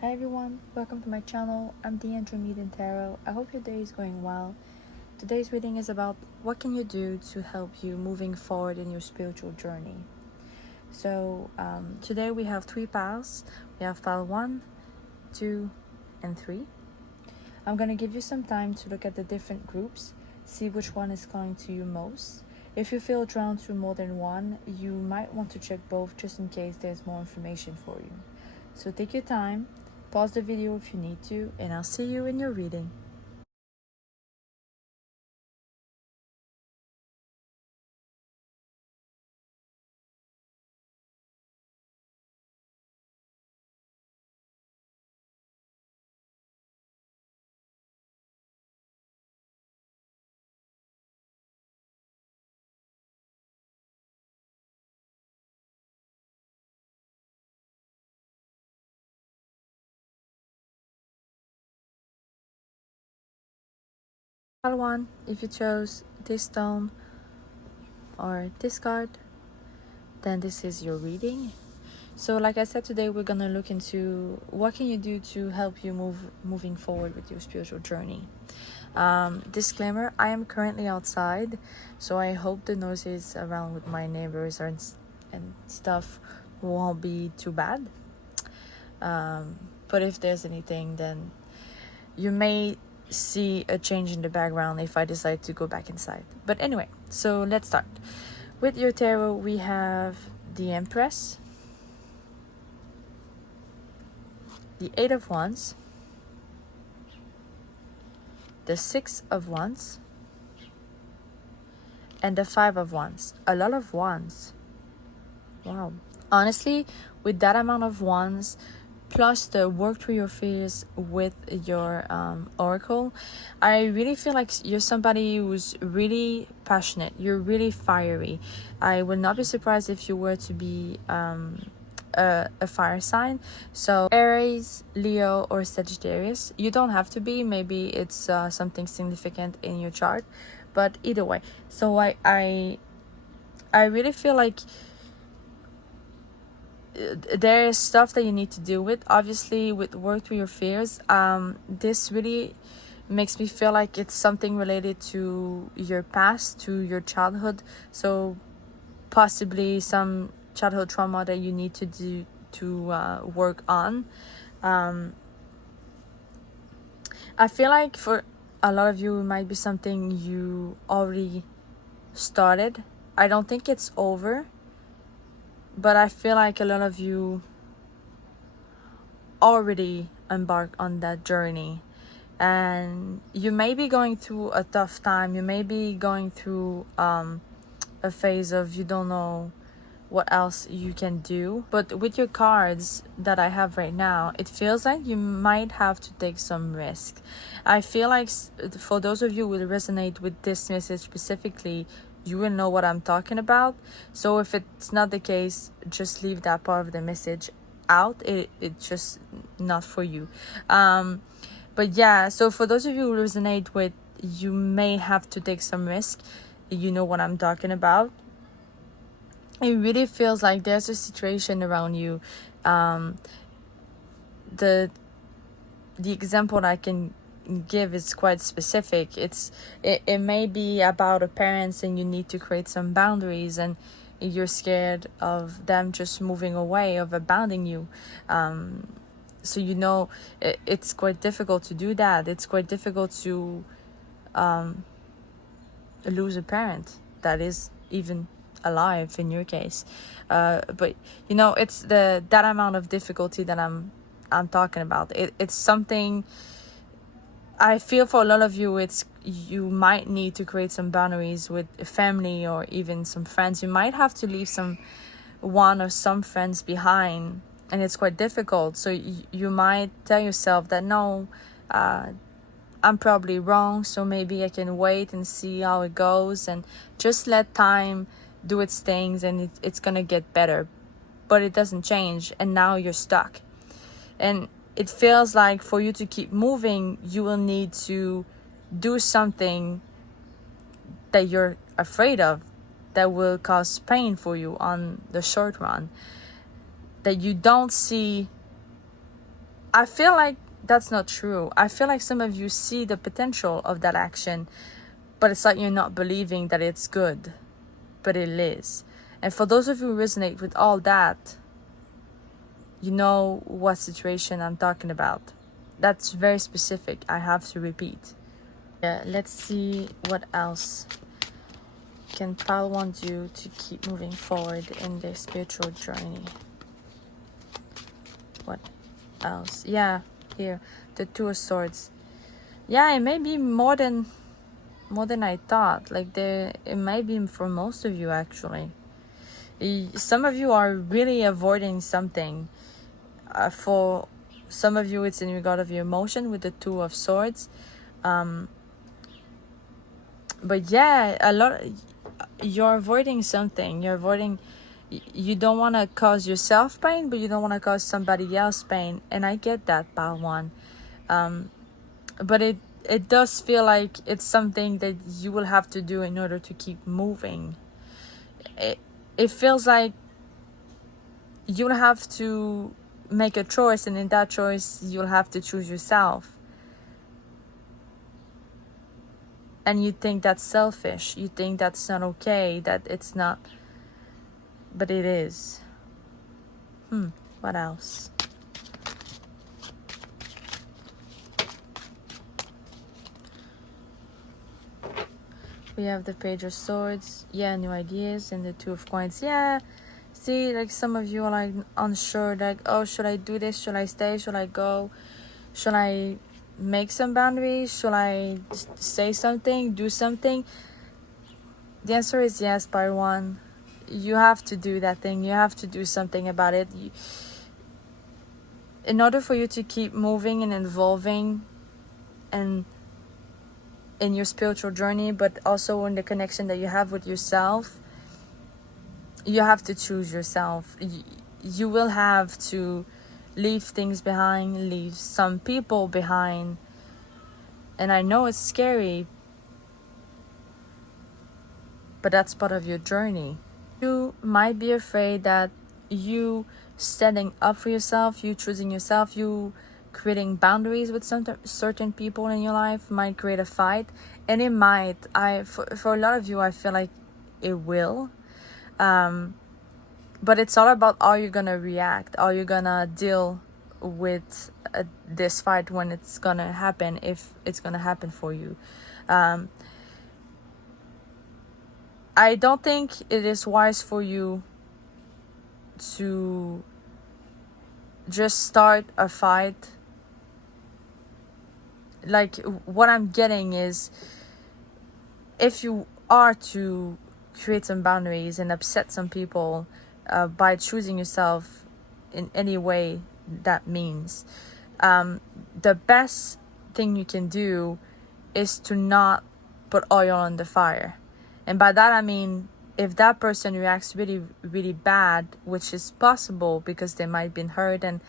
Hi everyone, welcome to my channel. I'm the Intermediate Tarot. I hope your day is going well. Today's reading is about what can you do to help you moving forward in your spiritual journey. So today we have 3 piles. We have pile 1, 2, and 3. I'm going to give you some time to look at the different groups, see which one is calling to you most. If you feel drawn to more than one, you might want to check both just in case there's more information for you. So take your time, pause the video if you need to, and I'll see you in your reading. Pile 1, if you chose this stone or this card, then this is your reading. So like I said, today we're gonna look into what can you do to help you moving forward with your spiritual journey. Disclaimer, I am currently outside, so I hope the noises around with my neighbors and stuff won't be too bad. But if there's anything, then you may see a change in the background if I decide to go back inside. But anyway, so let's start. With your tarot, we have the Empress, the 8 of Wands, the 6 of Wands, and the 5 of Wands. A lot of wands. Wow. Honestly, with that amount of wands, plus the work through your fears with your oracle, I really feel like you're somebody who's really passionate. You're really fiery. I would not be surprised if you were to be a fire sign, so Aries, Leo, or Sagittarius. You don't have to be. Maybe it's something significant in your chart, but either way. So I really feel like there is stuff that you need to deal with, obviously, with work through your fears. This really makes me feel like it's something related to your past, to your childhood, so possibly some childhood trauma that you need to do to work on. I feel like for a lot of you it might be something you already started. I don't think it's over, but I feel like a lot of you already embarked on that journey, and you may be going through a tough time. You may be going through a phase of you don't know what else you can do. But with your cards that I have right now, it feels like you might have to take some risk. I feel like for those of you who will resonate with this message specifically, you will know what I'm talking about. So if it's not the case, just leave that part of the message out. It's just not for you. But yeah, so for those of you who resonate with, you may have to take some risk. You know what I'm talking about. It really feels like there's a situation around you. The example I can give is quite specific. It may be about a parents, and you need to create some boundaries, and you're scared of them just moving away, of abandoning you. So you know it's quite difficult to do that. It's quite difficult to lose a parent that is even alive in your case. But you know, it's that amount of difficulty that I'm talking about. It's something I feel for a lot of you. It's you might need to create some boundaries with family or even some friends. You might have to leave one or some friends behind, and it's quite difficult. So you might tell yourself that no, I'm probably wrong, so maybe I can wait and see how it goes and just let time do its things, and it's gonna get better. But it doesn't change, and now you're stuck. And it feels like for you to keep moving, you will need to do something that you're afraid of, that will cause pain for you on the short run, that you don't see. I feel like that's not true. I feel like some of you see the potential of that action, but it's like you're not believing that it's good, but it is. And for those of you who resonate with all that, you know what situation I'm talking about. That's very specific. I have to repeat. Yeah, let's see what else can pile one do to keep moving forward in their spiritual journey. What else? Yeah, here, the Two of Swords. Yeah, it may be more than I thought. Like it might be for most of you actually. Some of you are really avoiding something. For some of you, it's in regard of your emotion with the Two of Swords. But yeah, a lot. You're avoiding something. You're avoiding. You don't want to cause yourself pain, but you don't want to cause somebody else pain. And I get that, pile one. But it does feel like it's something that you will have to do in order to keep moving. It feels like you'll have to make a choice, and in that choice you'll have to choose yourself. And you think that's selfish, you think that's not okay, that it's not, but it is. What else? We have the Page of Swords. Yeah, new ideas. And the Two of Coins. Yeah, see, like some of you are like unsure, like, oh, should I do this? Should I stay? Should I go? Should I make some boundaries? Should I say something, do something? The answer is yes, by one. You have to do that thing. You have to do something about it. In order for you to keep moving and evolving and in your spiritual journey, but also in the connection that you have with yourself, you have to choose yourself. You will have to leave things behind, leave some people behind. And I know it's scary, but that's part of your journey. You might be afraid that you standing up for yourself, you choosing yourself, you creating boundaries with some certain people in your life might create a fight. And it might. For a lot of you, I feel like it will. But it's all about how you're gonna react, how you're gonna deal with this fight when it's gonna happen, if it's gonna happen for you. I don't think it is wise for you to just start a fight. Like, what I'm getting is, if you are to create some boundaries and upset some people by choosing yourself in any way that means, the best thing you can do is to not put oil on the fire. And by that I mean, if that person reacts really, really bad, which is possible because they might have been hurt, and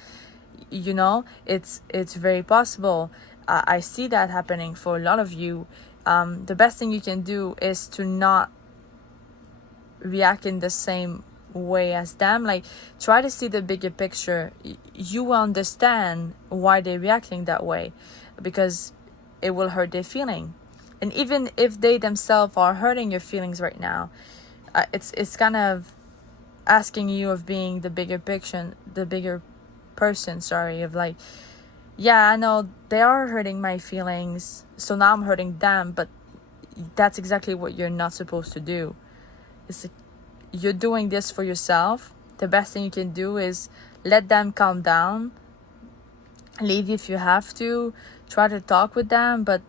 you know, it's very possible. I see that happening for a lot of you. The best thing you can do is to not react in the same way as them. Like, try to see the bigger picture. You will understand why they're reacting that way, because it will hurt their feeling. And even if they themselves are hurting your feelings right now, it's kind of asking you of being the bigger picture, the bigger person, of like, yeah, I know they are hurting my feelings, so now I'm hurting them, but that's exactly what you're not supposed to do. It's like, you're doing this for yourself. The best thing you can do is let them calm down, leave if you have to, try to talk with them, but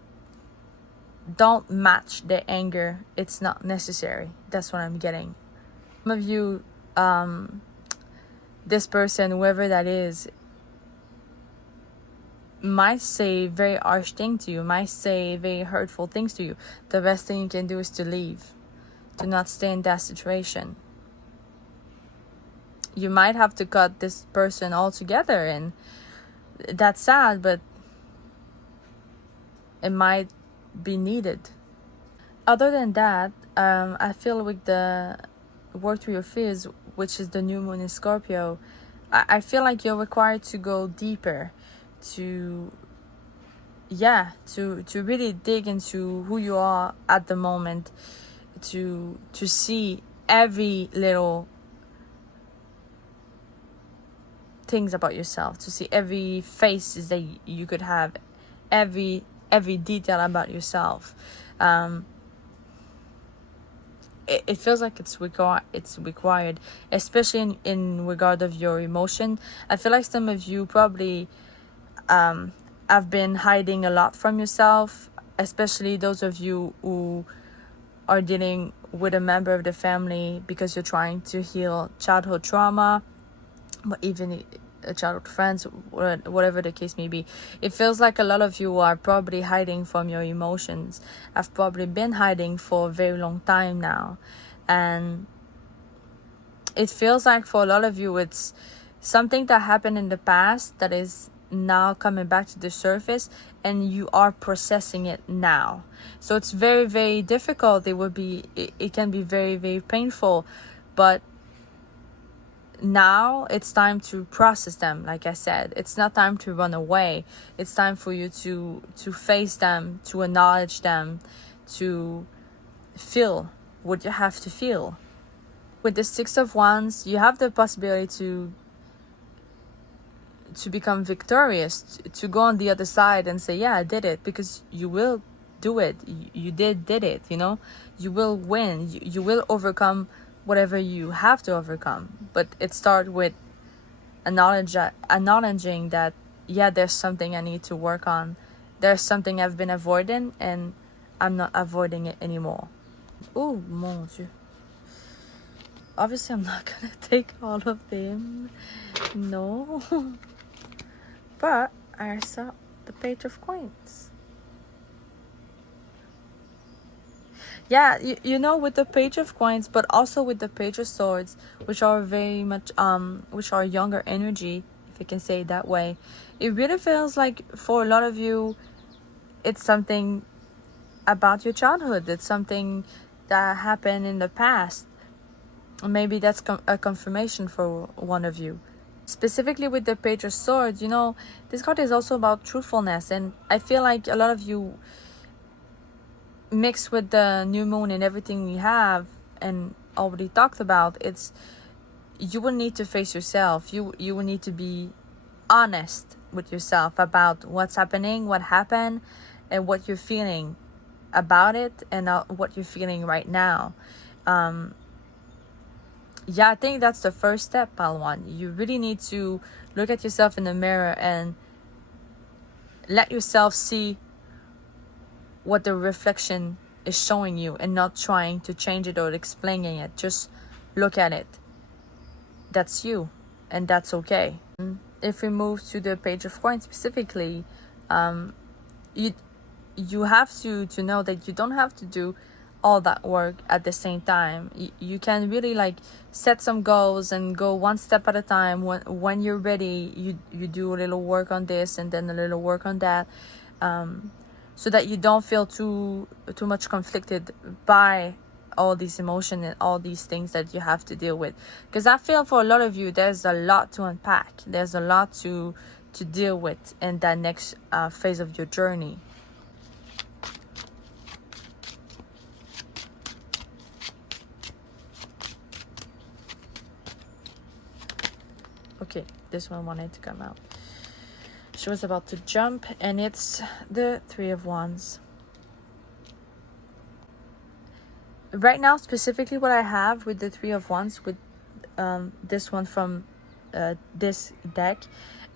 don't match their anger. It's not necessary. That's what I'm getting. Some of you, this person, whoever that is, might say very harsh things to you, might say very hurtful things to you. The best thing you can do is to leave, to not stay in that situation. You might have to cut this person altogether, and that's sad, but it might be needed. Other than that, I feel with the work through your fears, which is the new moon in Scorpio, I feel like you're required to go deeper, to to really dig into who you are at the moment, to see every little things about yourself, to see every faces that you could have, every detail about yourself. It feels like it's required, especially in regard of your emotion. I feel like some of you probably have been hiding a lot from yourself, especially those of you who are dealing with a member of the family because you're trying to heal childhood trauma, but even childhood friends, whatever the case may be. It feels like a lot of you are probably hiding from your emotions. I've probably been hiding for a very long time now, and it feels like for a lot of you it's something that happened in the past that is now coming back to the surface, and you are processing it now. So it's very, very difficult. It can be very, very painful, but now it's time to process them. Like I said, it's not time to run away. It's time for you to face them, to acknowledge them, to feel what you have to feel. With the Six of Wands, you have the possibility to become victorious, to go on the other side and say, yeah, I did it, because you will do it. You did it, you know. You will win. You will overcome whatever you have to overcome. But it starts with acknowledging that, yeah, there's something I need to work on. There's something I've been avoiding, and I'm not avoiding it anymore. Oh, mon Dieu. Obviously, I'm not gonna take all of them. No. But I saw the Page of Coins. Yeah, you know, with the Page of Coins, but also with the Page of Swords, which are very much which are younger energy, if you can say it that way. It really feels like for a lot of you, it's something about your childhood. It's something that happened in the past. Maybe that's a confirmation for one of you. Specifically with the Page of Swords, you know, this card is also about truthfulness, and I feel like a lot of you, mixed with the new moon and everything we have and already talked about, it's you will need to face yourself. You will need to be honest with yourself about what's happening, what happened, and what you're feeling about it, and what you're feeling right now. Yeah, I think that's the first step, Palwan. You really need to look at yourself in the mirror and let yourself see what the reflection is showing you, and not trying to change it or explaining it. Just look at it. That's you, and that's okay. If we move to the Page of Coins specifically, you have to know that you don't have to do all that work at the same time. You can really like set some goals and go one step at a time. When you're ready, you do a little work on this and then a little work on that, so that you don't feel too much conflicted by all these emotions and all these things that you have to deal with. Because I feel for a lot of you, there's a lot to unpack. There's a lot to deal with in that next phase of your journey. Okay, this one wanted to come out. She was about to jump, and it's the Three of Wands. Right now, specifically what I have with the Three of Wands, with this one from this deck,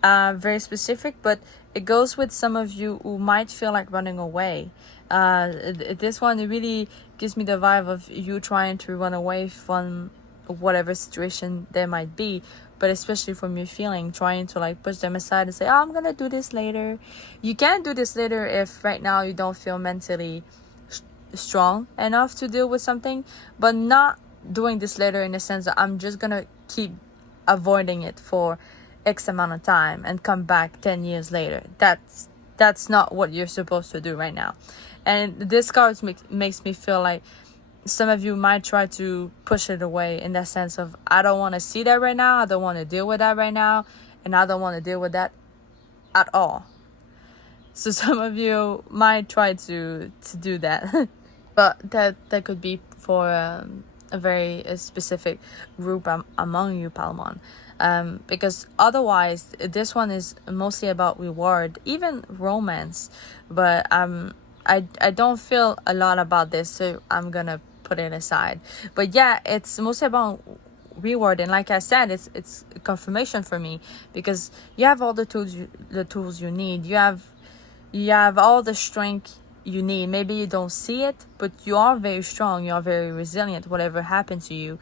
very specific, but it goes with some of you who might feel like running away. This one, it really gives me the vibe of you trying to run away from whatever situation there might be, but especially from your feeling, trying to like push them aside and say, oh, I'm gonna do this later. You can't do this later if right now you don't feel mentally strong enough to deal with something, but not doing this later in the sense that I'm just gonna keep avoiding it for X amount of time and come back 10 years later. That's not what you're supposed to do right now. And this card makes me feel like some of you might try to push it away, in that sense of, I don't want to see that right now, I don't want to deal with that right now, and I don't want to deal with that at all. So some of you might try to do that. But that could be for a very specific group among you, Palmon. Because otherwise, this one is mostly about reward, even romance. But I don't feel a lot about this, so I'm gonna put it aside. But yeah, it's mostly about reward, and like I said, it's confirmation for me, because you have all the tools you need. You have all the strength you need. Maybe you don't see it, but you are very strong. You are very resilient. Whatever happened to you,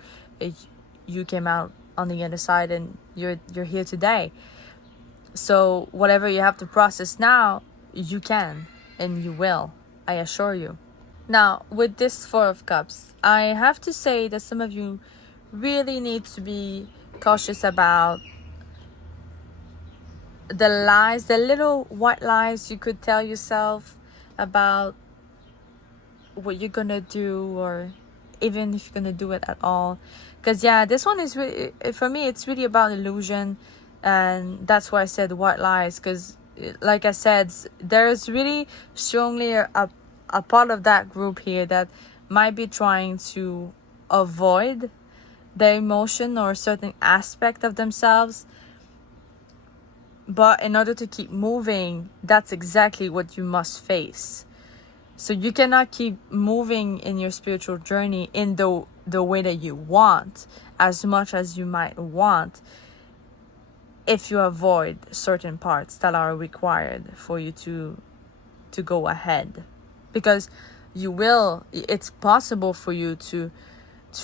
you came out on the other side, and you're here today. So whatever you have to process now, you can and you will, I assure you. Now, with this Four of Cups, I have to say that some of you really need to be cautious about the lies, the little white lies you could tell yourself about what you're gonna do, or even if you're gonna do it at all. Because yeah, this one is really, for me, it's really about illusion, and that's why I said white lies. Because like I said, there's really strongly a part of that group here that might be trying to avoid the emotion or a certain aspect of themselves. But in order to keep moving, that's exactly what you must face. So you cannot keep moving in your spiritual journey in the way that you want, as much as you might want, if you avoid certain parts that are required for you to go ahead. Because it's possible for you to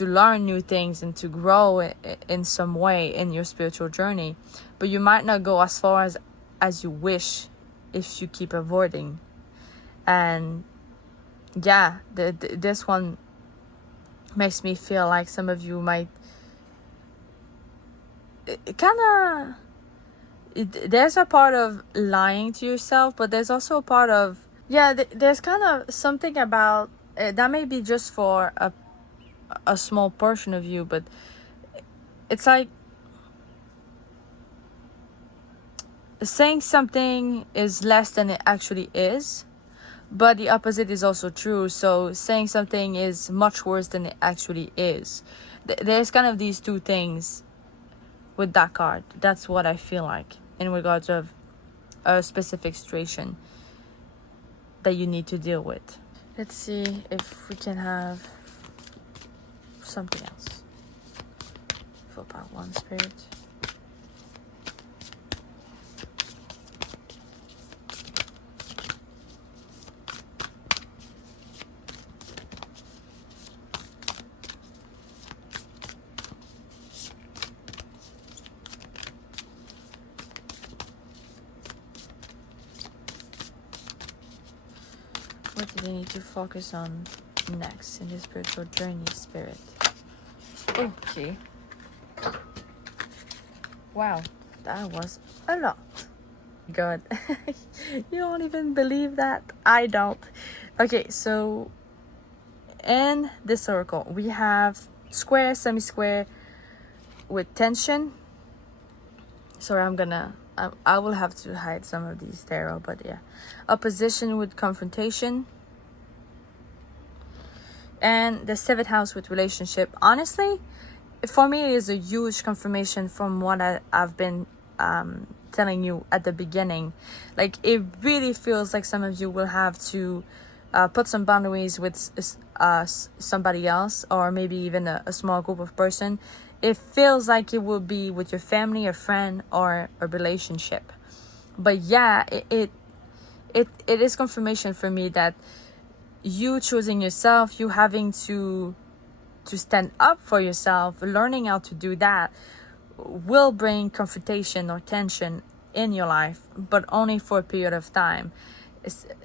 learn new things and to grow in some way in your spiritual journey, but you might not go as far as you wish if you keep avoiding. And yeah, this one makes me feel like some of you might there's a part of lying to yourself, but there's also a part of, yeah, there's kind of something about that may be just for a small portion of you, but it's like saying something is less than it actually is, but the opposite is also true. So saying something is much worse than it actually is. There's kind of these two things with that card. That's what I feel like in regards of a specific situation that you need to deal with. Let's see if we can have something else for part one, Spirit. What do they need to focus on next in this spiritual journey, Spirit? Okay. Wow, that was a lot. God. You don't even believe that? I don't. Okay, so in this circle, we have square, semi-square with tension. Sorry, I will have to hide some of these tarot, but yeah. Opposition with confrontation. And the 7th house with relationship. Honestly, for me, it is a huge confirmation from what I've been telling you at the beginning. Like, it really feels like some of you will have to put some boundaries with somebody else, or maybe even a small group of person. It feels like it will be with your family, a friend, or a relationship. But yeah, it is confirmation for me that you choosing yourself, you having to stand up for yourself, learning how to do that will bring confrontation or tension in your life, but only for a period of time.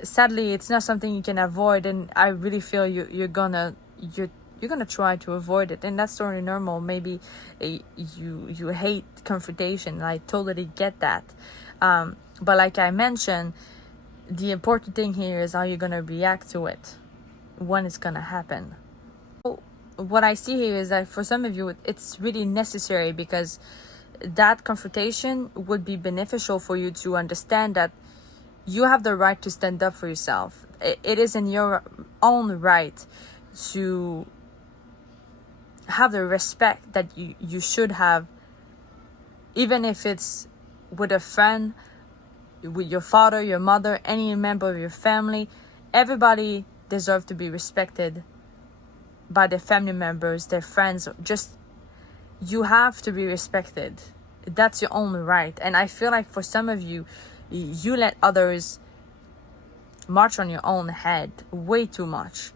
Sadly, it's not something you can avoid, and I really feel you're gonna try to avoid it, and that's totally normal. Maybe you hate confrontation. I totally get that, but like I mentioned, the important thing here is how you're gonna react to it when it's gonna happen. So what I see here is that for some of you, it's really necessary, because that confrontation would be beneficial for you to understand that you have the right to stand up for yourself. It is in your own right to have the respect that you should have, even if it's with a friend, with your father, your mother, any member of your family. Everybody deserves to be respected by their family members, their friends. Just, you have to be respected. That's your own right. And I feel like for some of you, you let others march on your own head way too much,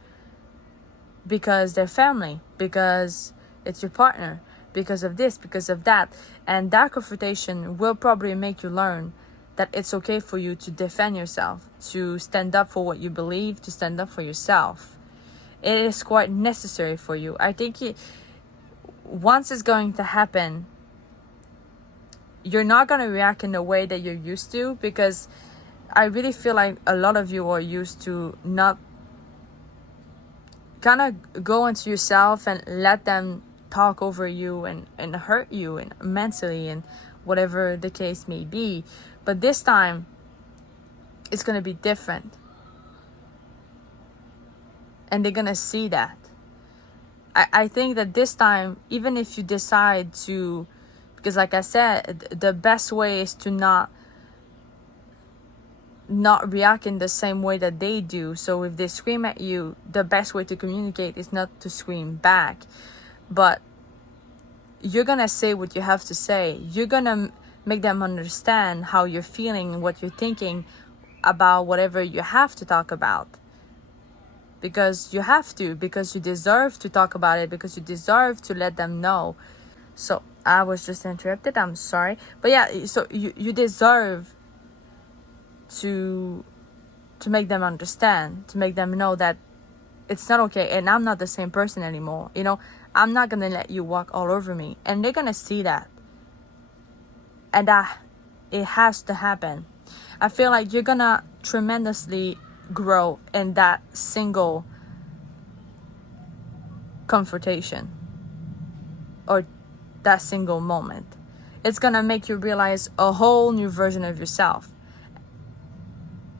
because they're family, because it's your partner, because of this, because of that. And that confrontation will probably make you learn that it's okay for you to defend yourself, to stand up for what you believe, to stand up for yourself. It is quite necessary for you. I think once it's going to happen, you're not going to react in the way that you're used to, because I really feel like a lot of you are used to not kind of go into yourself and let them talk over you and hurt you and mentally and whatever the case may be. But this time, it's going to be different. And they're going to see that. I think that this time, even if you decide to, because like I said, the best way is to not react in the same way that they do. So if they scream at you, the best way to communicate is not to scream back, but you're gonna say what you have to say. You're gonna make them understand how you're feeling, what you're thinking about whatever you have to talk about, because you have to, because you deserve to talk about it, because you deserve to let them know. So I was just interrupted, I'm sorry. But yeah, so you deserve to make them understand, to make them know that it's not okay, and I'm not the same person anymore. I'm not gonna let you walk all over me. And they're gonna see that, and that it has to happen. I feel like you're gonna tremendously grow in that single confrontation, or that single moment. It's gonna make you realize a whole new version of yourself,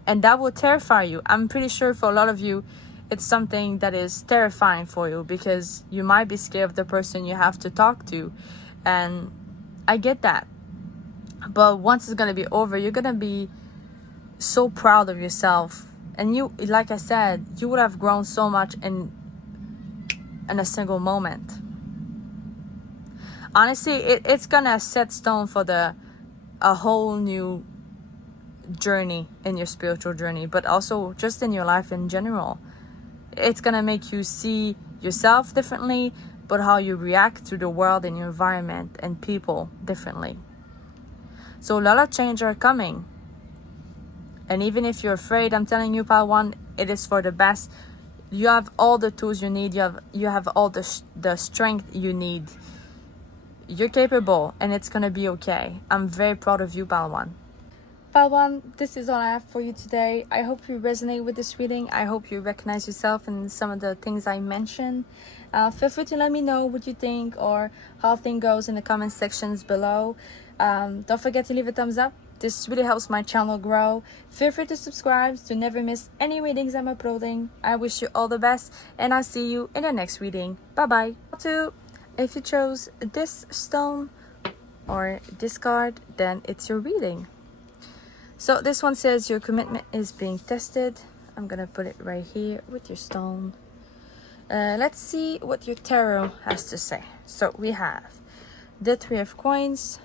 and that will terrify you. I'm pretty sure for a lot of you, it's something that is terrifying for you, because you might be scared of the person you have to talk to. And I get that. But once it's going to be over, you're going to be so proud of yourself. And you, like I said, you would have grown so much in a single moment. Honestly, it's going to set stone for a whole new journey in your spiritual journey, but also just in your life in general. It's gonna make you see yourself differently, but how you react to the world and your environment and people differently. So a lot of change are coming, and even if you're afraid, I'm telling you, Pile 1, it is for the best. You have all the tools you need. You have all the strength you need. You're capable, and it's gonna be okay. I'm very proud of you, Pile 1. Pile 1, this is all I have for you today. I hope you resonate with this reading. I hope you recognize yourself in some of the things I mentioned. Feel free to let me know what you think or how things goes in the comment sections below. Don't forget to leave a thumbs up. This really helps my channel grow. Feel free to subscribe to never miss any readings I'm uploading. I wish you all the best, and I'll see you in the next reading. Bye-bye. If you chose this stone or this card, then it's your reading. So this one says your commitment is being tested. I'm gonna put it right here with your stone. Let's see what your tarot has to say. So we have the 3 of Coins,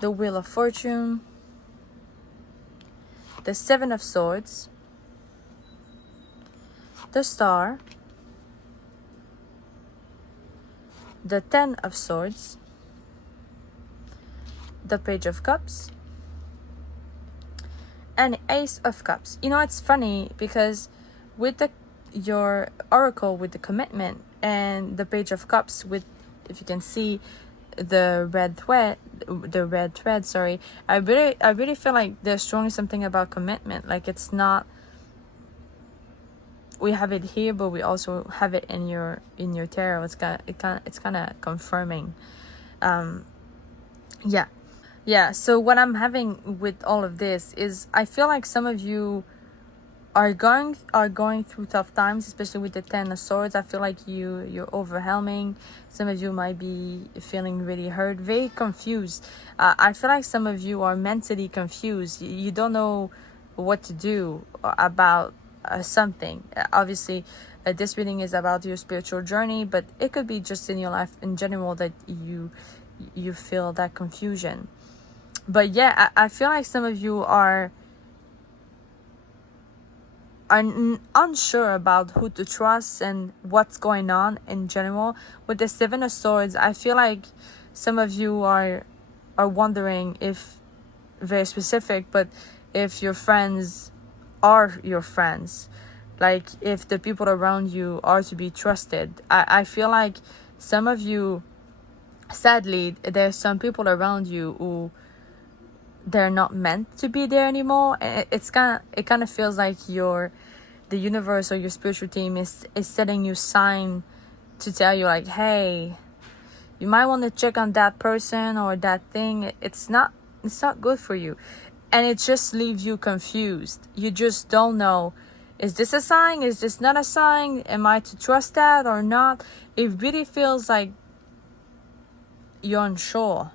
the Wheel of Fortune, the 7 of Swords, the Star, the 10 of Swords, the Page of Cups, and Ace of Cups. It's funny because with your oracle with the commitment and the Page of Cups with, if you can see the red thread, I really feel like there's strongly something about commitment. Like, it's not, we have it here, but we also have it in your tarot. It's kind of confirming. Yeah. Yeah, so what I'm having with all of this is I feel like some of you are going through tough times, especially with the Ten of Swords. I feel like you're overwhelming. Some of you might be feeling really hurt, very confused. I feel like some of you are mentally confused. You don't know what to do about something. Obviously, this reading is about your spiritual journey, but it could be just in your life in general that you feel that confusion. But yeah, I feel like some of you are unsure about who to trust and what's going on in general. With the Seven of Swords, I feel like some of you are wondering, if very specific, but if your friends are your friends, like if the people around you are to be trusted. I feel like some of you, sadly, there's some people around you who they're not meant to be there anymore. And it kind of feels like the universe or your spiritual team is setting you sign to tell you, like, hey, you might want to check on that person or that thing. It's not good for you. And it just leaves you confused. You just don't know, is this a sign, is this not a sign, am I to trust that or not? It really feels like you're unsure.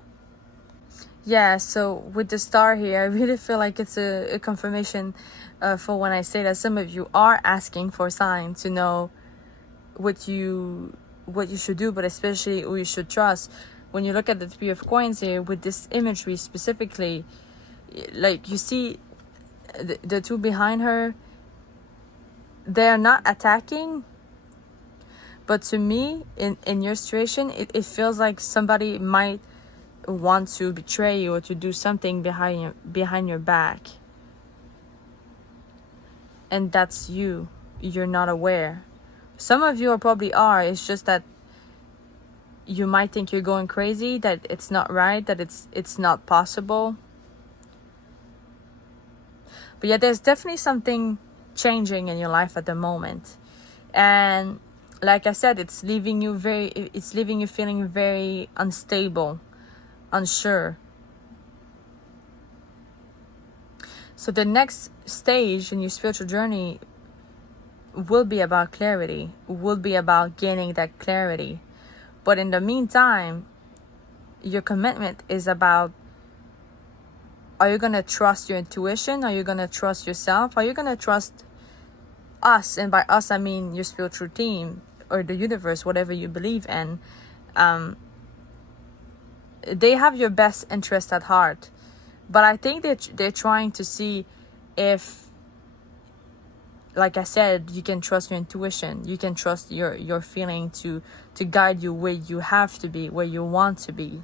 Yeah, so with the star here, I really feel like it's a confirmation for when I say that some of you are asking for signs to know what you should do, but especially who you should trust. When you look at the Three of Coins here with this imagery specifically, like you see the two behind her, they're not attacking, but to me, in your situation, it feels like somebody might want to betray you or to do something behind your back, and that's you're not aware. Some of you probably are. It's just that you might think you're going crazy, that it's not right, that it's not possible. But yeah, there's definitely something changing in your life at the moment, and like I said, it's leaving you feeling very unstable, unsure. So the next stage in your spiritual journey will be about clarity, will be about gaining that clarity. But in the meantime, your commitment is about, are you going to trust your intuition? Are you going to trust yourself? Are you going to trust us? And by us, I mean your spiritual team or the universe, whatever you believe in. They have your best interest at heart. But I think that they're trying to see if, like I said, you can trust your intuition. You can trust your feeling to guide you where you have to be, where you want to be.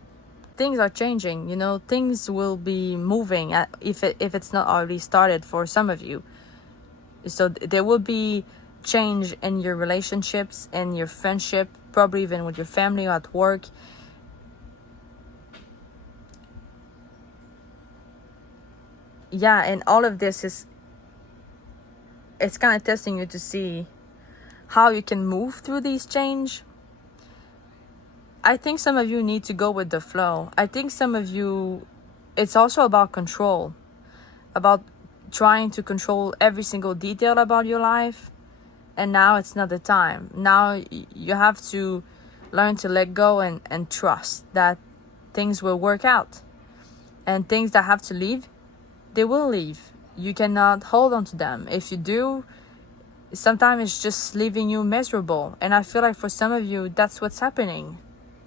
Things are changing, things will be moving if it's not already started for some of you. So there will be change in your relationships and your friendship, probably even with your family or at work. Yeah, and all of this it's kind of testing you to see how you can move through these change. I think some of you need to go with the flow. I think some of you, it's also about control, about trying to control every single detail about your life. And now it's not the time. Now you have to learn to let go and trust that things will work out. And things that have to leave, they will leave. You cannot hold on to them. If you do, sometimes it's just leaving you miserable. And I feel like for some of you, that's what's happening.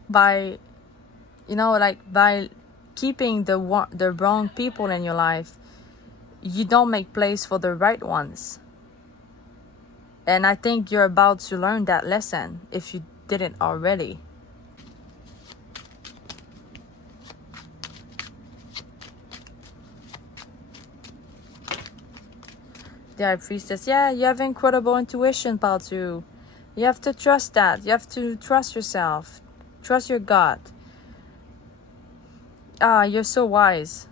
By keeping the wrong people in your life, you don't make place for the right ones. And I think you're about to learn that lesson if you didn't already. The High Priestess, yeah, you have incredible intuition, Pal 2. You have to trust that. You have to trust yourself. Trust your gut. You're so wise.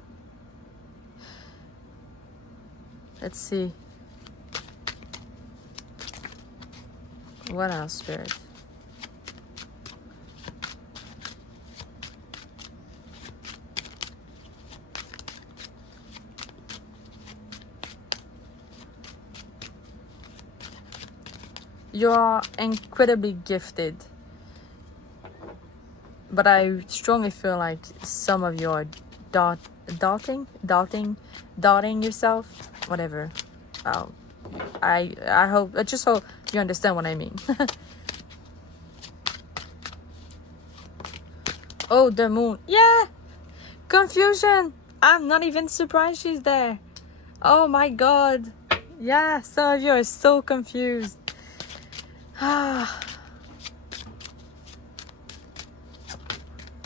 Let's see. What else, Spirit? You are incredibly gifted. But I strongly feel like some of you are doubting yourself, whatever. Oh, I just hope you understand what I mean. Oh, the moon. Yeah, confusion. I'm not even surprised she's there. Oh my god. Yeah, some of you are so confused. Ah.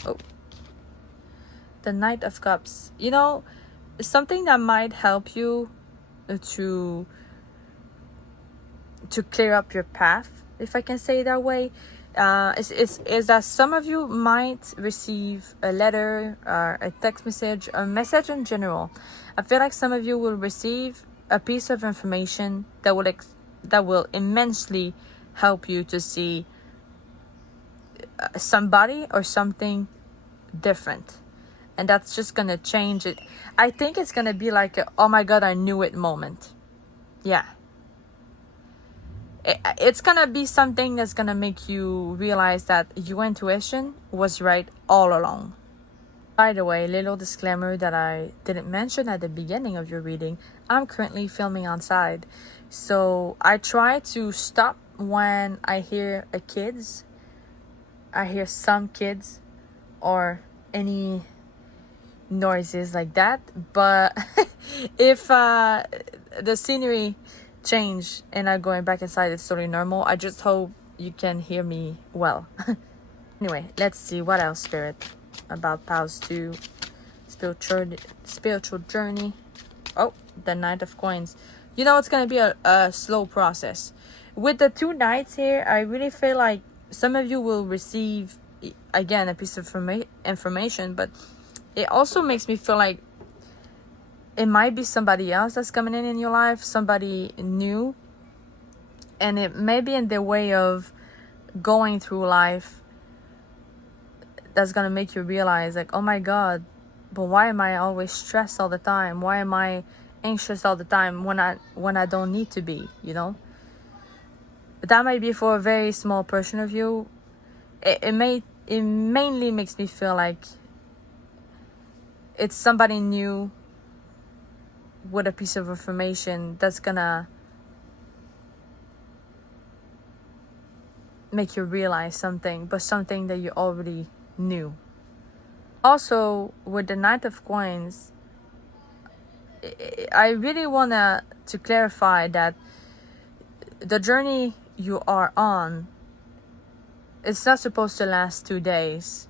Oh, the Knight of Cups. You know, something that might help you to clear up your path, if I can say it that way, is that some of you might receive a letter, a text message, a message in general. I feel like some of you will receive a piece of information that will immensely help you to see somebody or something different, and that's just gonna change it. I think it's gonna be like a, oh my god, I knew it moment. Yeah, it's gonna be something that's gonna make you realize that your intuition was right all along. By the way, little disclaimer that I didn't mention at the beginning of your reading, I'm currently filming outside, so I try to stop when I hear some kids or any noises like that. But if the scenery change and I'm going back inside, it's totally normal. I just hope you can hear me well. Anyway, let's see what else, Spirit, about Pause 2, spiritual journey. Oh, the Knight of Coins. You know, it's gonna be a slow process. With the 2 knights here, I really feel like some of you will receive, again, a piece of information, but it also makes me feel like it might be somebody else that's coming in your life, somebody new, and it may be in the way of going through life that's gonna make you realize, like, oh my god, but why am I always stressed all the time? Why am I anxious all the time when I don't need to be, you know? But that might be for a very small portion of you. It mainly makes me feel like it's somebody new with a piece of information that's gonna make you realize something, but something that you already knew. Also, with the Knight of Coins, I really wanna to clarify that the journey you are on, it's not supposed to last 2 days.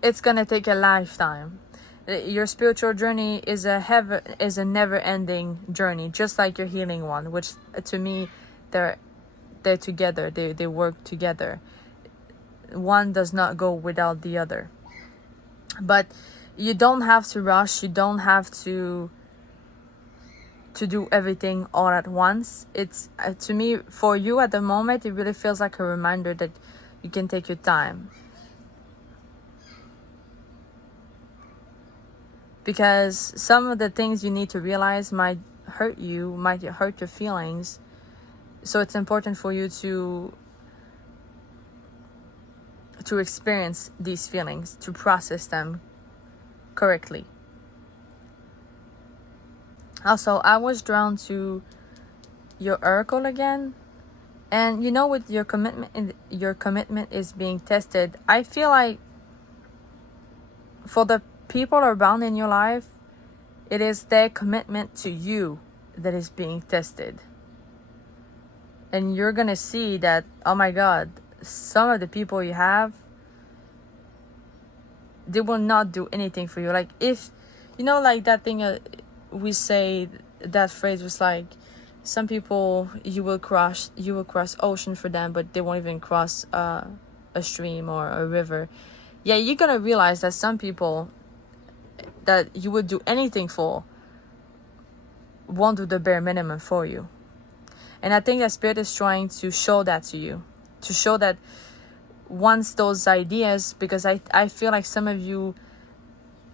It's gonna take a lifetime. Your spiritual journey is a never-ending journey, just like your healing one, which to me, they're together. They work together. One does not go without the other. But you don't have to rush. You don't have to do everything all at once. It's to me, for you at the moment, it really feels like a reminder that you can take your time. Because some of the things you need to realize might hurt you, might hurt your feelings. So it's important for you to experience these feelings, to process them correctly. Also, I was drawn to your oracle again. And you know, with your commitment is being tested. I feel like for the people around in your life, it is their commitment to you that is being tested. And you're gonna see that, oh my god, some of the people you have, they will not do anything for you. Like, if you know, like that thing we say, that phrase was like, some people you will cross ocean for them, but they won't even cross a stream or a river. Yeah, you're gonna realize that some people that you would do anything for won't do the bare minimum for you. And I think that Spirit is trying to show that to you, to show that once those ideas, because I feel like some of you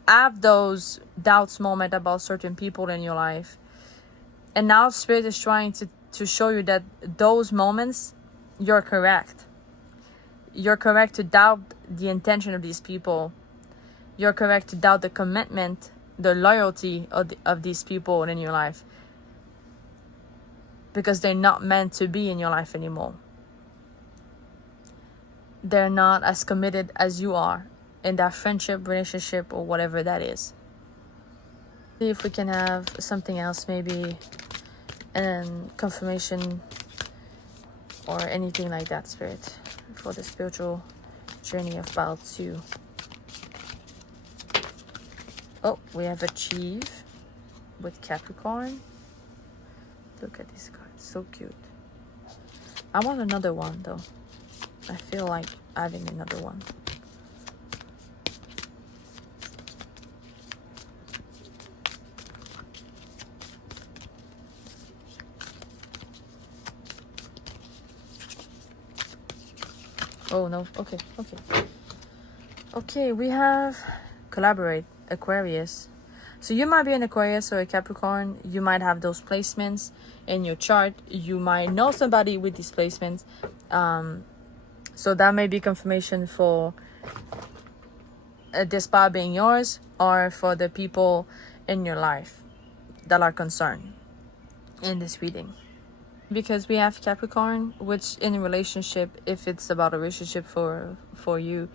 have those doubts moment about certain people in your life, and now Spirit is trying to show you that those moments, you're correct. You're correct to doubt the intention of these people. You're correct to doubt the commitment, the loyalty of these people in your life, because they're not meant to be in your life anymore. They're not as committed as you are in that friendship, relationship, or whatever that is. See if we can have something else, maybe and confirmation or anything like that, Spirit, for the spiritual journey of Pile 2. Oh, we have Achieve with Capricorn. Look at this card, so cute. I want another one though. I feel like adding another one. Oh no, okay. Okay, we have Collaborate, Aquarius. So you might be an Aquarius or a Capricorn. You might have those placements in your chart. You might know somebody with these placements. So that may be confirmation for this power being yours, or for the people in your life that are concerned in this reading. Because we have Capricorn, which in a relationship, if it's about a relationship for you,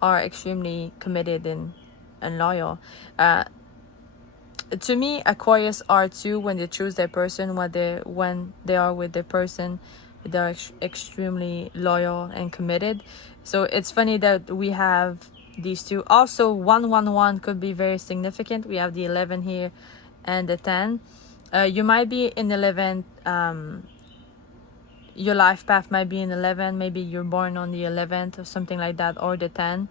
are extremely committed and loyal. To me, Aquarius are too when they choose their person. When they are with their person, they're extremely loyal and committed. So it's funny that we have these two. Also, 111 could be very significant. We have the 11 here and the 10. You might be in 11. Your life path might be in 11. Maybe you're born on the 11th or something like that, or the 10.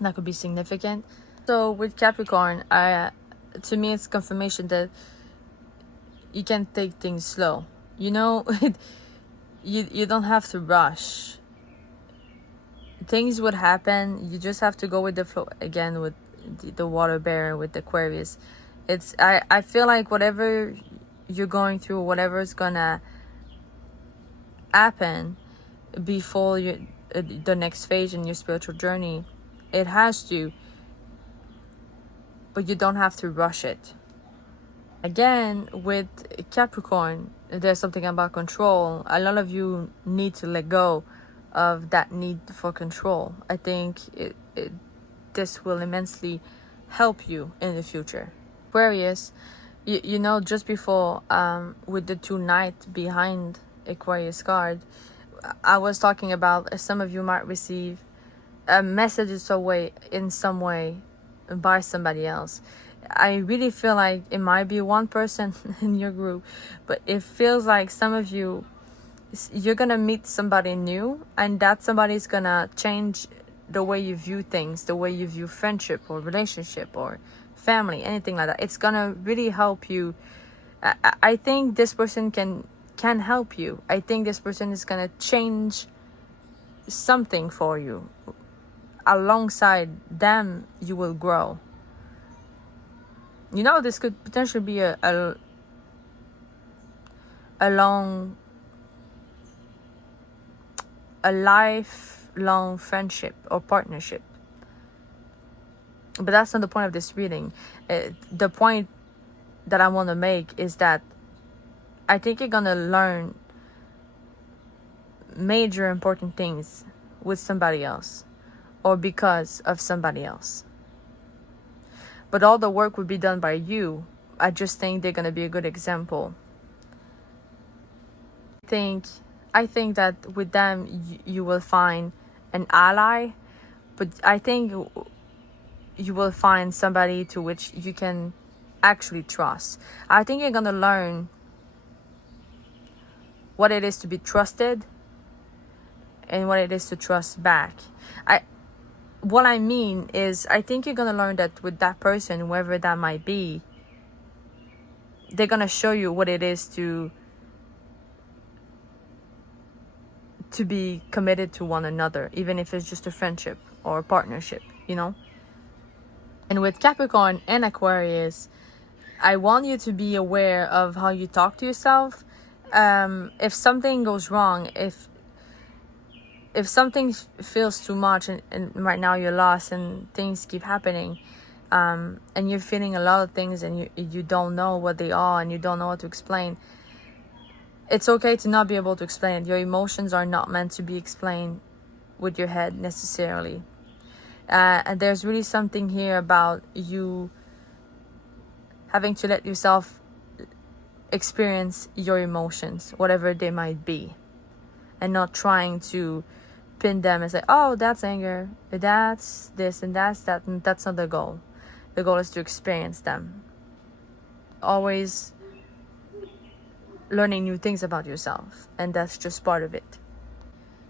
That could be significant. So with Capricorn, to me, it's confirmation that you can take things slow. You know, you don't have to rush. Things would happen. You just have to go with the flow. Again, with the water bearer, with Aquarius. I feel like whatever you're going through, whatever is gonna happen before the next phase in your spiritual journey, it has to, but you don't have to rush it. Again, with Capricorn, there's something about control. A lot of you need to let go of that need for control. I think this will immensely help you in the future. Aquarius, you know, just before with the 2 knights behind Aquarius card, I was talking about some of you might receive a message in some way by somebody else. I really feel like it might be one person in your group, but it feels like some of you, you're gonna meet somebody new, and that somebody is gonna change the way you view things, the way you view friendship or relationship or family, anything like that. It's gonna really help you. I think this person can help you. I think this person is gonna change something for you. Alongside them, you will grow. You know, this could potentially be a lifelong friendship or partnership. But that's not the point of this reading. The point that I want to make is that I think you're gonna learn major important things with somebody else, or because of somebody else. But all the work would be done by you. I just think they're gonna be a good example. I think that with them you will find an ally, but I think you will find somebody to which you can actually trust. I think you're gonna learn what it is to be trusted and what it is to trust back. What I mean is, I think you're gonna learn that with that person, whoever that might be, they're gonna show you what it is to be committed to one another, even if it's just a friendship or a partnership, you know. And with Capricorn and Aquarius, I want you to be aware of how you talk to yourself. If something goes wrong, if if something feels too much, and right now you're lost and things keep happening, and you're feeling a lot of things and you don't know what they are and you don't know what to explain, it's okay to not be able to explain it. Your emotions are not meant to be explained with your head necessarily. And there's really something here about you having to let yourself experience your emotions, whatever they might be, and not trying to pin them and say, oh, that's anger, that's this, and that's that. And that's not the goal. The goal is to experience them. Always learning new things about yourself, and that's just part of it.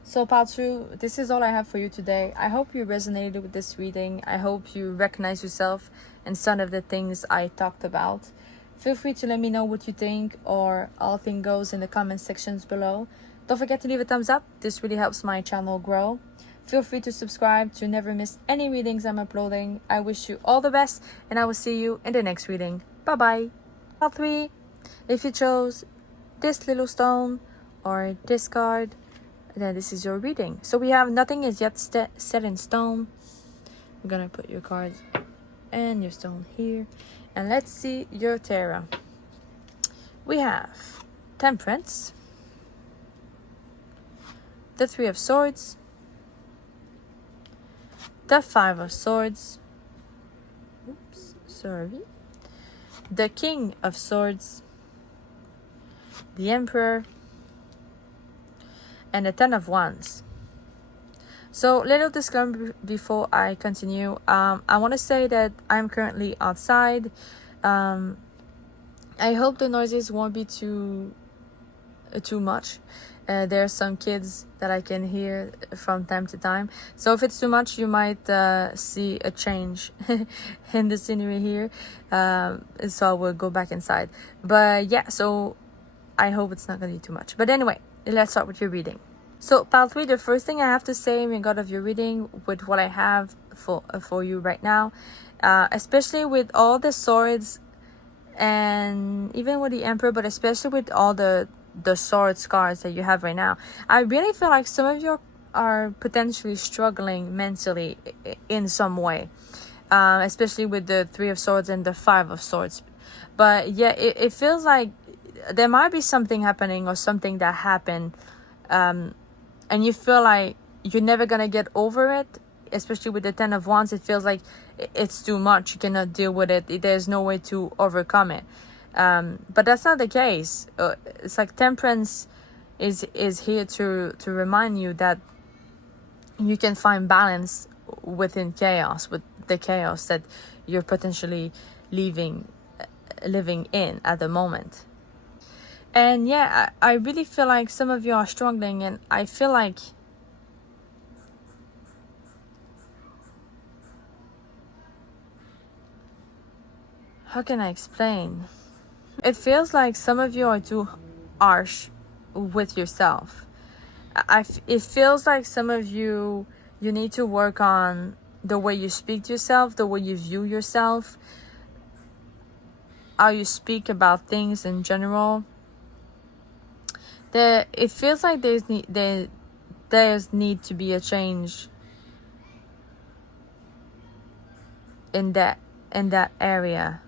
So part 2, this is all I have for you today. I hope you resonated with this reading. I hope you recognize yourself in some of the things I talked about. Feel free to let me know what you think or all things goes in the comment sections below. Don't forget to leave a thumbs up. This really helps my channel grow. Feel free to subscribe to never miss any readings I'm uploading. I wish you all the best, and I will see you in the next reading. Bye bye. Part 3, if you chose this little stone or this card, then this is your reading. So we have nothing is yet set in stone. I'm gonna put your cards and your stone here, and let's see your tarot. We have Temperance, the 3 of Swords, the 5 of Swords, oops, sorry, the King of Swords, the Emperor, and the 10 of Wands. So, little disclaimer before I continue. I want to say that I'm currently outside. I hope the noises won't be too much. There are some kids that I can hear from time to time. So if it's too much, you might see a change in the scenery here. So I will go back inside. But yeah, so I hope it's not going to be too much. But anyway, let's start with your reading. So part 3, the first thing I have to say in regard of your reading with what I have for you right now, especially with all the swords and even with the Emperor, but especially with all the sword cards that you have right now, I really feel like some of you are potentially struggling mentally in some way, especially with the 3 of Swords and the 5 of Swords. But yeah, it feels like there might be something happening or something that happened, and you feel like you're never gonna get over it. Especially with the 10 of Wands, it feels like it's too much. You cannot deal with it. There's no way to overcome it. But that's not the case. It's like Temperance is here to remind you that you can find balance within chaos, with the chaos that you're potentially living in at the moment. And yeah, I really feel like some of you are struggling, and I feel like how can I explain? It feels like some of you are too harsh with yourself. It feels like some of you need to work on the way you speak to yourself, the way you view yourself, how you speak about things in general. It feels like there's need to be a change in that area,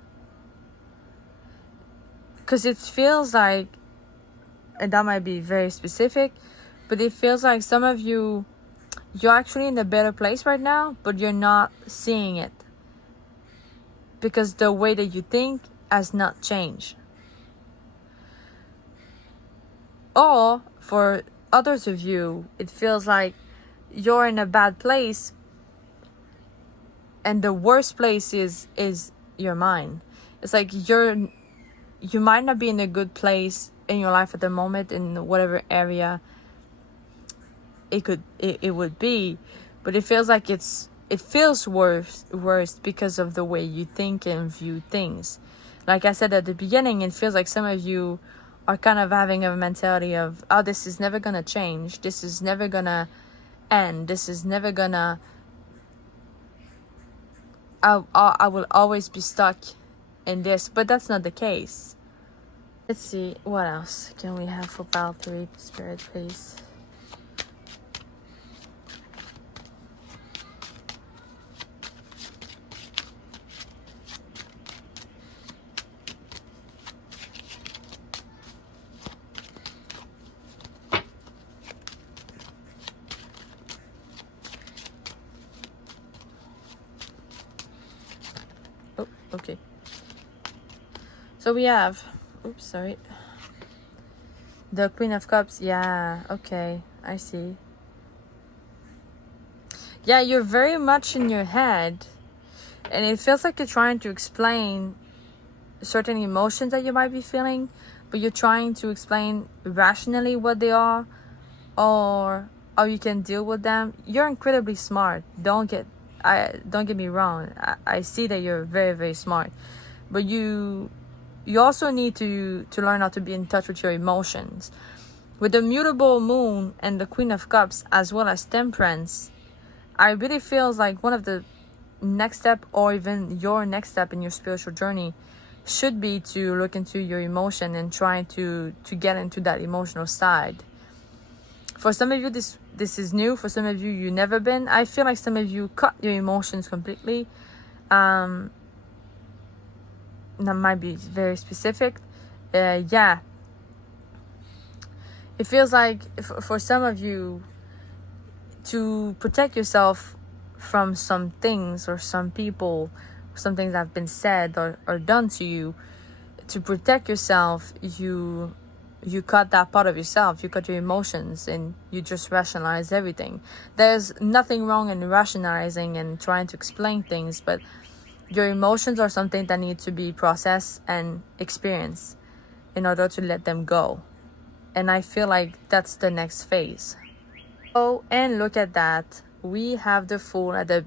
because it feels like, and that might be very specific, but it feels like some of you're actually in a better place right now, but you're not seeing it because the way that you think has not changed. Or for others of you, it feels like you're in a bad place, and the worst place is your mind. It's like you might not be in a good place in your life at the moment, in whatever area it would be, but it feels like it feels worse because of the way you think and view things. Like I said at the beginning, it feels like some of you are kind of having a mentality of, oh, this is never gonna change, this is never gonna end, this is never gonna, I will always be stuck in this. But that's not the case. Let's see, what else can we have for part 3, Spirit, please? So we have, oops, sorry, the Queen of Cups. Yeah, okay, I see. Yeah, you're very much in your head, and it feels like you're trying to explain certain emotions that you might be feeling, but you're trying to explain rationally what they are, or how you can deal with them. You're incredibly smart. Don't get me wrong. I see that you're very, very smart, but you also need to learn how to be in touch with your emotions. With the mutable moon and the Queen of Cups, as well as Temperance, I really feels like one of the next step, or even your next step in your spiritual journey, should be to look into your emotion and try to get into that emotional side. For some of you, this is new. For some of you, you've never been. I feel like some of you cut your emotions completely. That might be very specific. Yeah, it feels like for some of you, to protect yourself from some things or some people, some things that have been said or done to you, to protect yourself, you cut that part of yourself. You cut your emotions and you just rationalize everything. There's nothing wrong in rationalizing and trying to explain things, but your emotions are something that need to be processed and experienced in order to let them go. And I feel like that's the next phase. Oh, and look at that. We have the Fool at the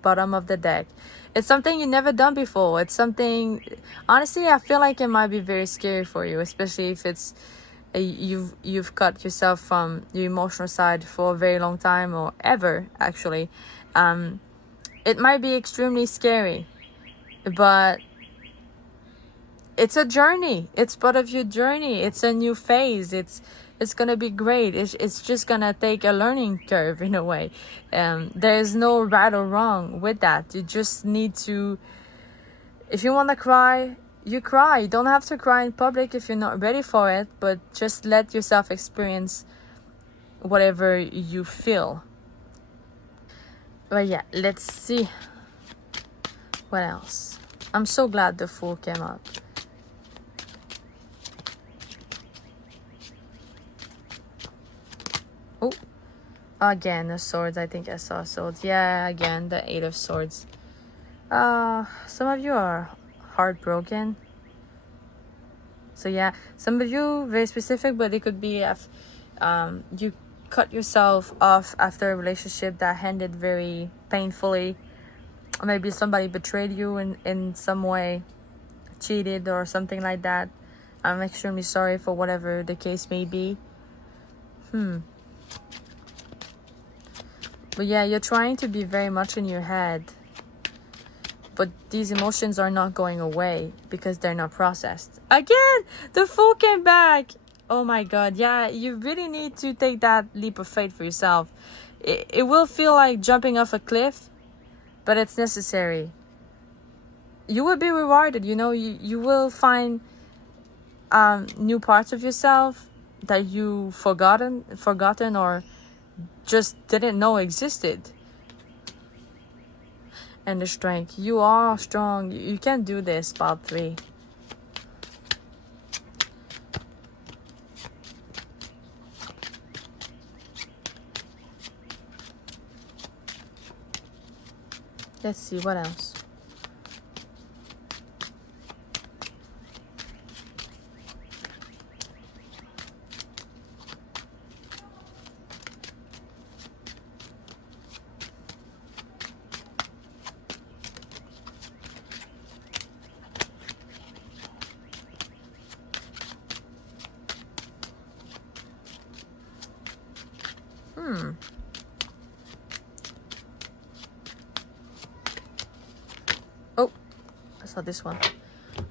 bottom of the deck. It's something you've never done before. It's something, honestly, I feel like it might be very scary for you, especially if it's you've cut yourself from your emotional side for a very long time, or ever, actually. It might be extremely scary, but it's a journey. It's part of your journey. It's a new phase. It's gonna be great. It's just gonna take a learning curve in a way. There's no right or wrong with that. You just need to, if you want to cry, you cry. You don't have to cry in public if you're not ready for it, but just let yourself experience whatever you feel. But yeah, let's see what else. I'm so glad the Fool came up. Oh, again, the swords. I think I saw swords. Yeah, again, the Eight of Swords. Some of you are heartbroken. So yeah, some of you very specific, but it could be if you cut yourself off after a relationship that ended very painfully. Or maybe somebody betrayed you in some way, cheated or something like that. I'm extremely sorry for whatever the case may be. But yeah, you're trying to be very much in your head. But these emotions are not going away because they're not processed. Again, the Fool came back. Oh my God. Yeah, you really need to take that leap of faith for yourself. It will feel like jumping off a cliff, but it's necessary. You will be rewarded. You will find new parts of yourself that you forgotten or just didn't know existed. And the Strength. You are strong. You can do this, part 3. Let's see what else. Oh, I saw this one.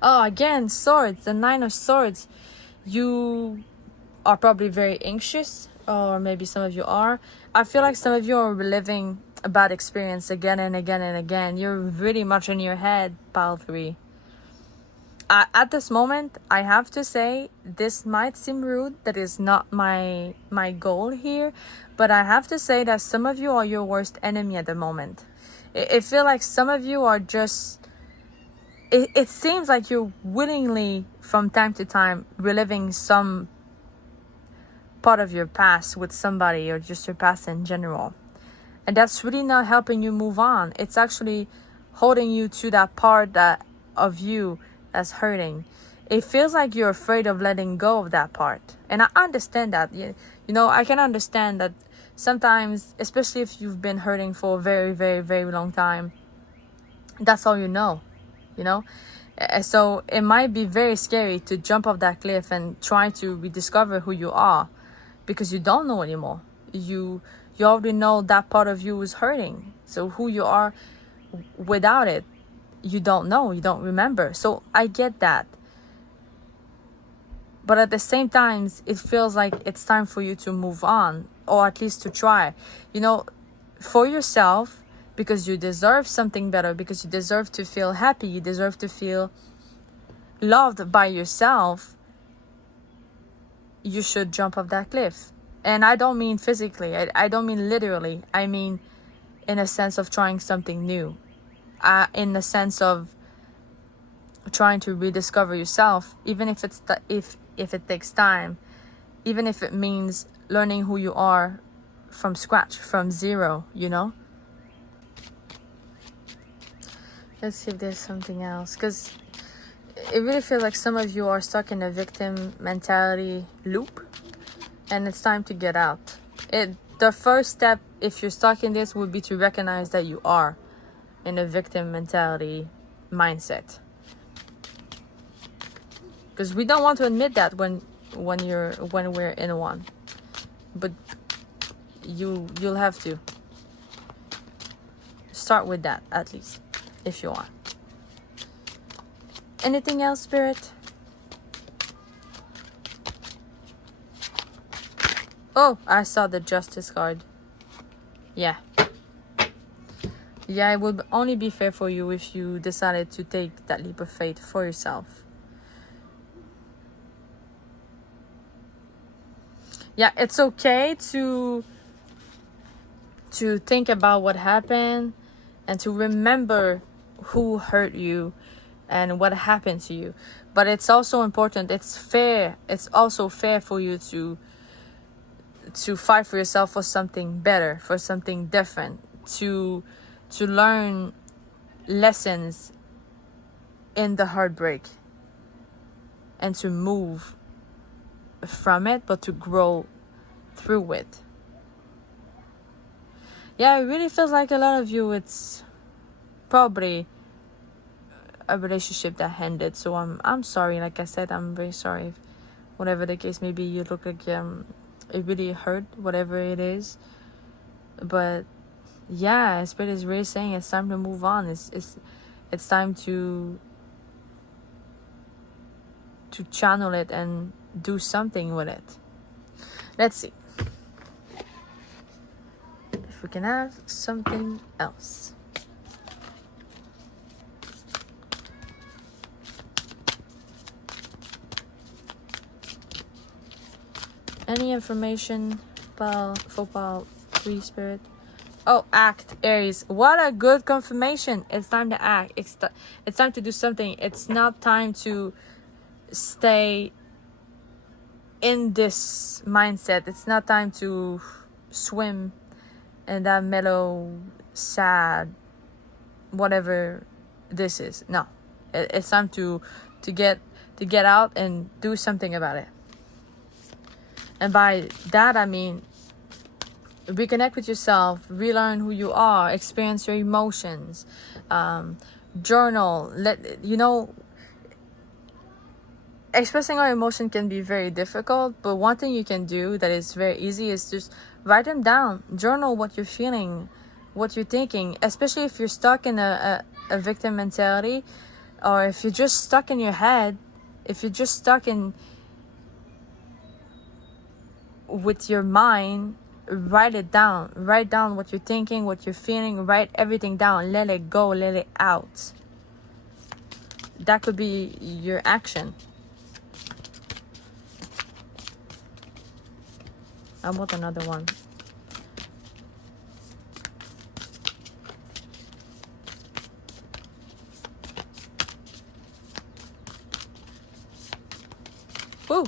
Oh, again, swords. The 9 of Swords. You are probably very anxious, or maybe some of you are. I feel like some of you are reliving a bad experience again and again and again. You're really much in your head, pile 3. At this moment, I have to say, this might seem rude. That is not my goal here. But I have to say that some of you are your worst enemy at the moment. I feel like some of you are just it seems like you're willingly from time to time reliving some part of your past with somebody, or just your past in general, and that's really not helping you move on. It's actually holding you to that part that of you that's hurting. It feels like you're afraid of letting go of that part, and I understand that. You know, I can understand that sometimes, especially if you've been hurting for a very, very, very long time, that's all you know. So it might be very scary to jump off that cliff and try to rediscover who you are, because you don't know anymore. You already know that part of you is hurting. So who you are without it, you don't know, you don't remember. So I get that. But at the same time, it feels like it's time for you to move on, or at least to try, for yourself, because you deserve something better, because you deserve to feel happy, you deserve to feel loved by yourself. You should jump off that cliff. And I don't mean physically, I don't mean literally, I mean in a sense of trying something new, in the sense of trying to rediscover yourself, even if it's if it takes time, even if it means learning who you are from scratch, from zero. Let's see if there's something else, because it really feels like some of you are stuck in a victim mentality loop, and it's time to get out. The first step, if you're stuck in this, would be to recognize that you are in a victim mentality mindset, because we don't want to admit that when we're in one, but you'll have to start with that, at least, if you are. Anything else, Spirit? Oh, I saw the Justice card. Yeah, it would only be fair for you if you decided to take that leap of faith for yourself. Yeah, it's okay to think about what happened, and to remember who hurt you and what happened to you. But it's also important, it's also fair for you to fight for yourself, for something better, for something different, to learn lessons in the heartbreak, and to move from it, but to grow through it. Yeah, it really feels like a lot of you, it's probably a relationship that ended. So I'm sorry. Like I said, I'm very sorry. If, whatever the case may be, you look like it really hurt, whatever it is. But yeah, Spirit is really saying it's time to move on. It's time to channel it and do something with it. Let's see if we can have something else. Any information for Pal 3, Spirit? Oh, act, Aries. What a good confirmation. It's time to act. It's time to do something. It's not time to stay in this mindset. It's not time to swim in that mellow, sad, whatever this is. No, it's time to get out and do something about it. And by that I mean reconnect with yourself, relearn who you are, experience your emotions, journal. Expressing our emotion can be very difficult, but one thing you can do that is very easy is just write them down. Journal what you're feeling, what you're thinking, especially if you're stuck in a victim mentality, or if you're just stuck in your head, if you're just stuck in with your mind. Write it down. Write down what you're thinking, what you're feeling. Write everything down. Let it go. Let it out. That could be your action. I want another one. Woo.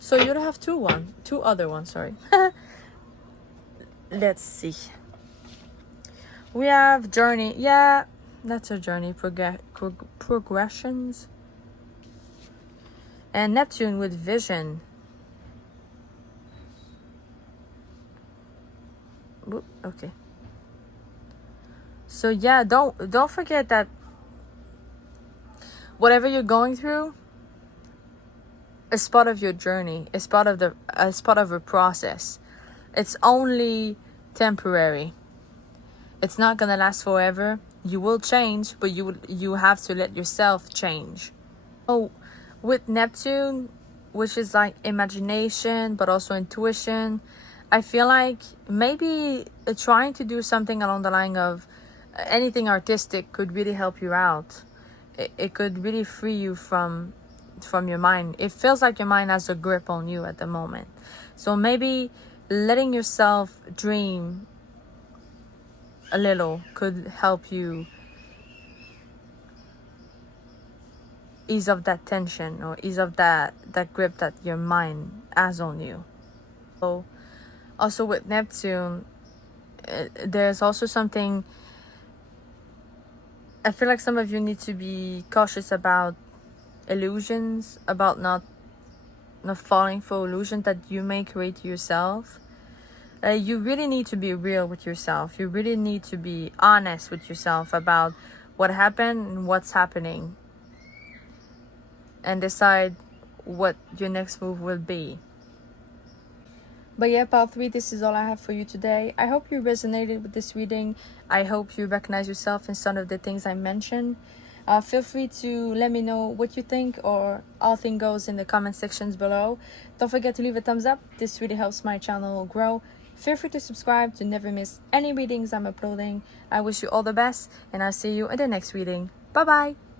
So you'll have two other ones, sorry. Let's see. We have journey. Yeah, that's a journey. Progressions. And Neptune with vision. Whoop, okay. So yeah, don't forget that whatever you're going through is part of your journey. It's part of a process. It's only temporary. It's not gonna last forever. You will change, but you have to let yourself change. Oh, with Neptune, which is like imagination but also intuition, I feel like maybe trying to do something along the line of anything artistic could really help you out. It could really free you from your mind. It feels like your mind has a grip on you at the moment. So maybe letting yourself dream a little could help you ease off that tension or ease off that grip that your mind has on you. So also with Neptune, there's also something, I feel like some of you need to be cautious about illusions, about not falling for illusions that you may create yourself. You really need to be real with yourself. You really need to be honest with yourself about what happened and what's happening, and decide what your next move will be. But yeah, part 3, this is all I have for you today. I hope you resonated with this reading. I hope you recognize yourself in some of the things I mentioned. Feel free to let me know what you think or all things goes in the comment sections below. Don't forget to leave a thumbs up. This really helps my channel grow. Feel free to subscribe to never miss any readings I'm uploading. I wish you all the best, and I'll see you in the next reading. Bye bye!